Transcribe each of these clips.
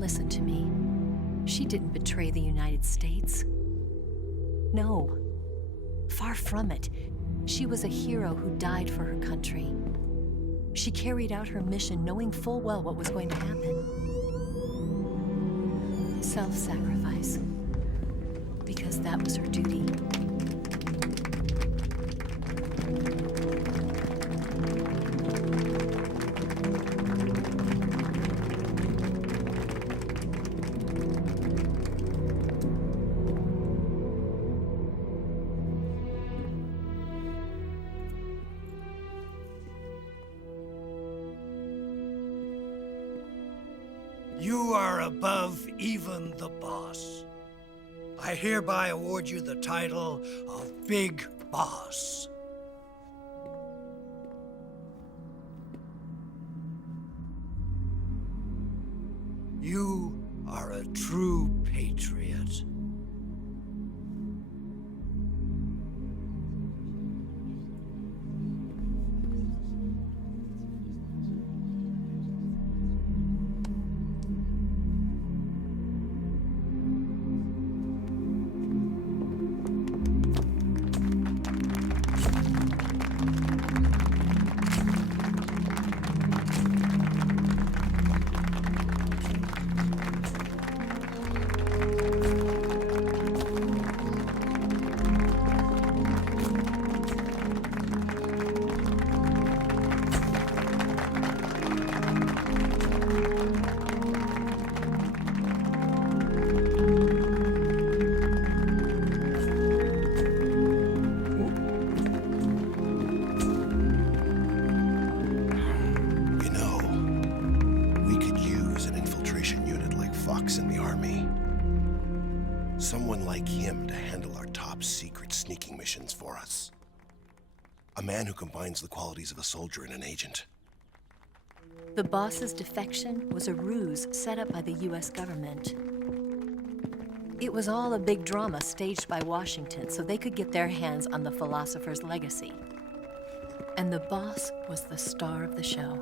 Listen to me. She didn't betray the United States. No. Far from it. She was a hero who died for her country. She carried out her mission knowing full well what was going to happen. Self-sacrifice. Because that was her duty. You are above even the boss. I hereby award you the title of Big Boss. You are a true patriot. In the army. Someone like him to handle our top secret sneaking missions for us. A man who combines the qualities of a soldier and an agent. The boss's defection was a ruse set up by the US government. It was all a big drama staged by Washington so they could get their hands on the philosopher's legacy. And the boss was the star of the show.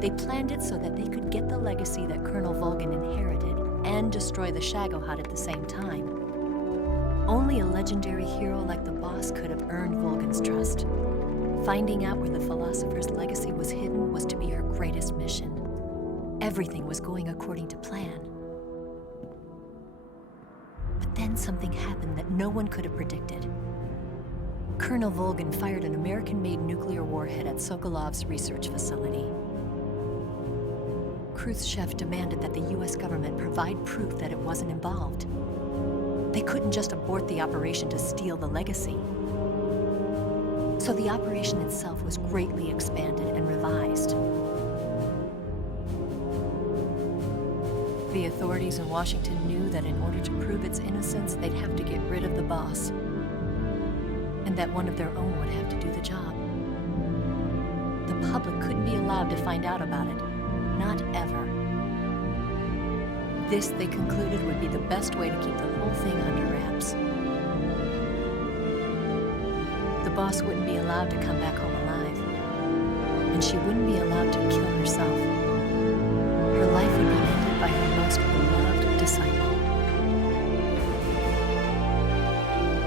They planned it so that they could get the legacy that Colonel Volgin inherited and destroy the Shagohod at the same time. Only a legendary hero like the boss could have earned Volgin's trust. Finding out where the philosopher's legacy was hidden was to be her greatest mission. Everything was going according to plan. But then something happened that no one could have predicted. Colonel Volgin fired an American-made nuclear warhead at Sokolov's research facility. Khrushchev demanded that the US government provide proof that it wasn't involved. They couldn't just abort the operation to steal the legacy. So the operation itself was greatly expanded and revised. The authorities in Washington knew that in order to prove its innocence, they'd have to get rid of the boss, and that one of their own would have to do the job. The public couldn't be allowed to find out about it. Not ever. This, they concluded, would be the best way to keep the whole thing under wraps. The boss wouldn't be allowed to come back home alive, and she wouldn't be allowed to kill herself. Her life would be ended by her most beloved disciple.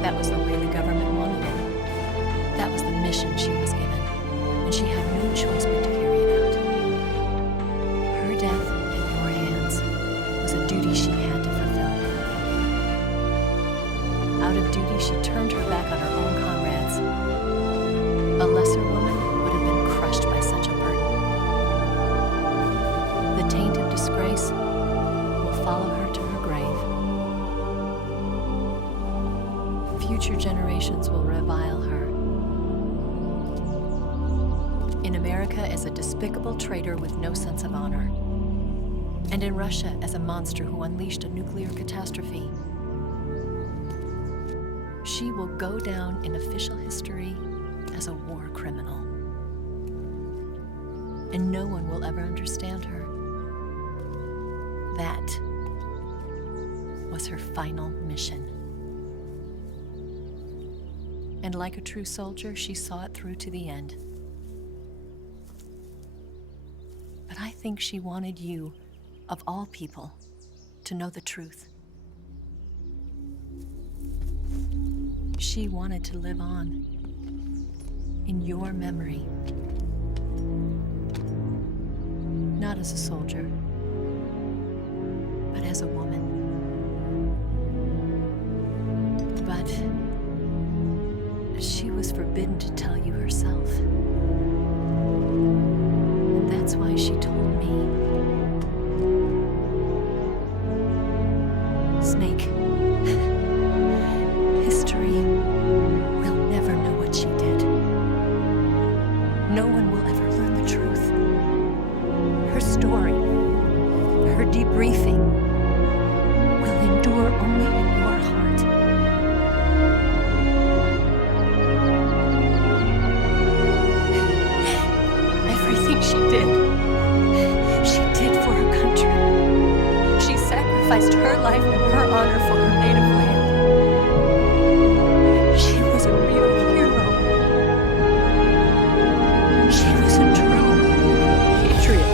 That was the way the government wanted it. That was the mission she was given, and she had no choice but to carry it out. Her death in your hands was a duty she had to fulfill. Out of duty, she turned her back on her own comrades. A lesser woman would have been crushed by such a burden. The taint of disgrace will follow her to her grave. Future generations will revile her. In America as a despicable traitor with no sense of honor. And in Russia as a monster who unleashed a nuclear catastrophe. She will go down in official history as a war criminal. And no one will ever understand her. That was her final mission. And like a true soldier, she saw it through to the end. But I think she wanted you of all people, to know the truth. She wanted to live on in your memory. Not as a soldier, but as a woman. But she was forbidden to tell you herself. And that's why she told me. Snake, history will never know what she did. No one will ever learn the truth. Her story, her debriefing, will endure only in your heart. Everything she did for her country. She sacrificed her life and her honor for her native land. She was a real hero. She was a true patriot.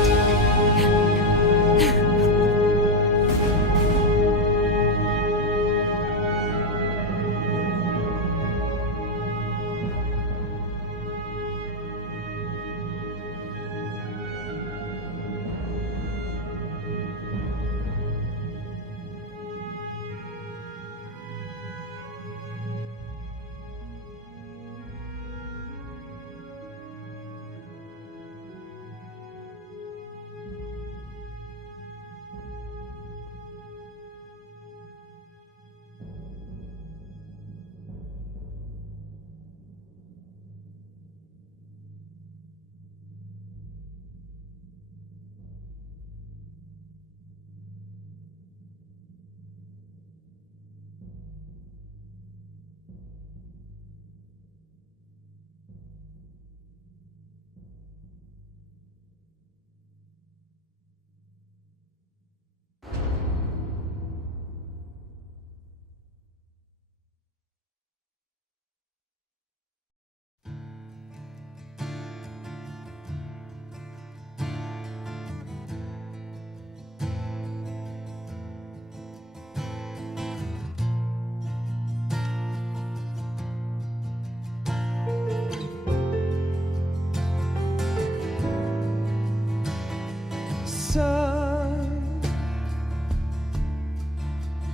Son,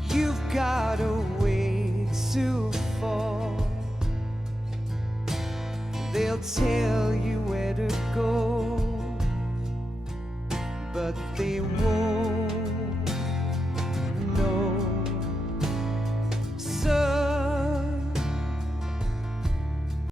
you've got a way to fall. They'll tell you where to go, but they won't